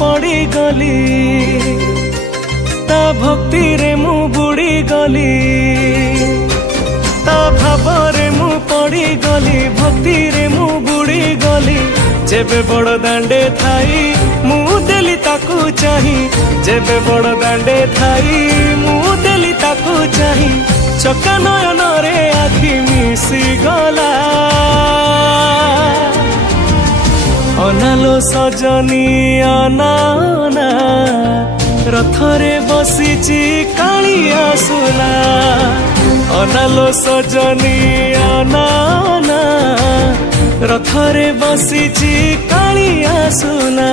पड़ी गली ता भक्ति रे मु बुड़ी गली ता भावरे मु पड़ी गली भक्ति रे मु बुड़ी गली जेबे बड़ दांडे थाई मु देली ताकू चाही जेबे बड़ दांडे थाई मु देली ताकू चाही चका नयन रे आखि मिसी गला अनालो सजनी अनाना रथरे बसीची कालिया सुना अनालो सजनी अनाना रथरे बसीची कालिया सुना।